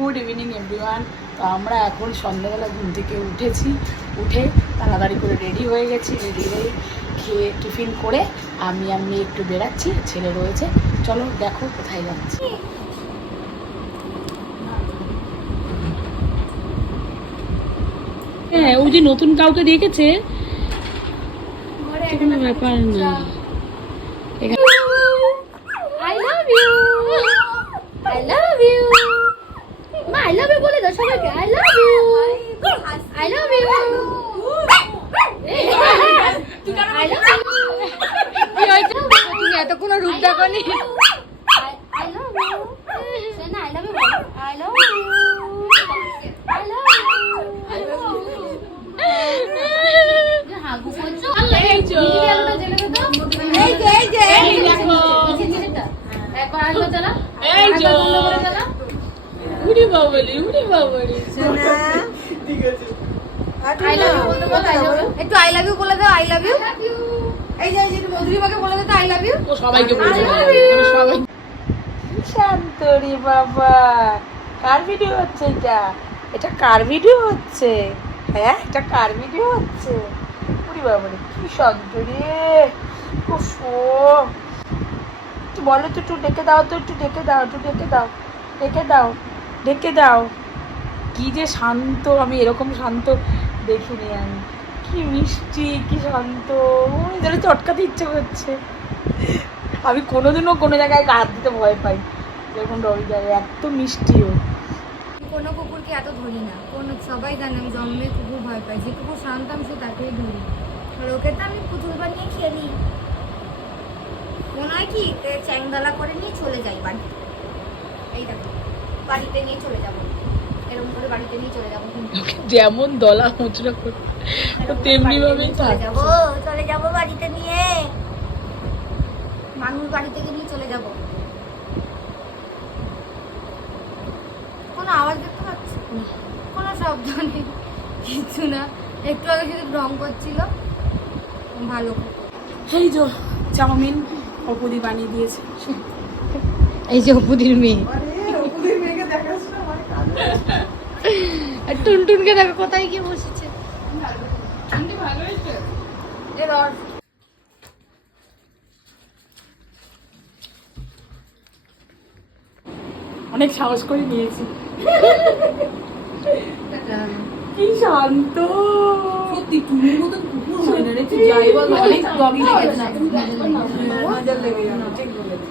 Good evening everyone. তো আমরা এখন সন্ধ্যাবেলা ঘুম থেকে উঠে তাড়াতাড়ি করে রেডি হয়ে গেছি। রেডি হয়ে খেয়ে টিফিন করে আমি আর মেয়ে একটু বেরাচ্ছি, ছেলে রয়েছে। চলো দেখো কোথায় যাচ্ছি। হ্যাঁ, ও যে নতুন কাউকে দেখেছে কোনো ব্যাপার না। I love you. I love you. মা I love you বলে দাও সবাইকে। I love you. I love you. I love you. কি হয়েছে? তুমি এতক্ষণ রূপ দেখোনি। I love you. শোনা I love you বলো। I love you. I love you. I love you. হাগু করছো? এই যে আলোটা জ্বেলে দাও। এই যে দেখো। একবার আসবে চালা। এই যে চালা। উড়ি বাবলি সোনা ঠিক আছে। I love you বলতে বল। I love you একটু I love you বলে দাও। I love you এই যে মধুরিমাকে বলে দাও I love you। ও সবাইকে বলছে সবাই। শান্তরি বাবা, কার ভিডিও হচ্ছে এটা? এটা কার ভিডিও হচ্ছে? হ্যাঁ, এটা কার ভিডিও হচ্ছে? উড়ি বাবলি কি শান্তরি। ওফো, একটু বলো তো, একটু ডেকে দাও তো, একটু ডেকে দাও। কি যে শান্ত, আমি এরকম শান্ত দেখিনি। আমি কি মিষ্টি, কি শান্ত, যেন চটকাতে ইচ্ছে করছে। আমি কোনোদিনও কোনো জায়গায় হাত দিতে ভয় পাই, যখন রবি জায়গায় এত মিষ্টিও। কোনো কুকুরকে এত ধরি না, কোনো সবাই জানে আমি জন্মে কুকুর ভয় পাই। যে কুকুর শান্ত আমি সে তাকেই ধরি। আর ওকে তো আমি পুতুল বানিয়ে খেলি। মনে হয় কি চ্যাংদালা করে নিয়ে চলে যাই বাড়ি। এই দেখো বাড়িতে নিয়ে চলে যাবো, এরকম করে বাড়িতে নিয়ে চলে যাবো। যেমন দলা মোচড়া করে তেমনি ভাবেই চলে যাবো বাড়িতে নিয়ে, মানুষ বাড়ি থেকে নিয়ে চলে যাবো। কোনো আওয়াজ দেখতে পাচ্ছি? কোনো শব্দ নেই, কিছু না। একটু আগে শুধু রং করছিল। ভালো এই যে চাউমিন অপুদি বানিয়ে দিয়েছে। এই যে অপুদির মেয়ে, টুনটুনকে দেখো কোথায় গিয়ে বসেছে। অনেক সাহস করে নিয়েছি। কি শান্ত, সত্যি টুনির মতন কুকুর হয় না রে। তুই যাই বল, অনেক ডগি লেগেছে না, নজর লেগে যাবে। ঠিক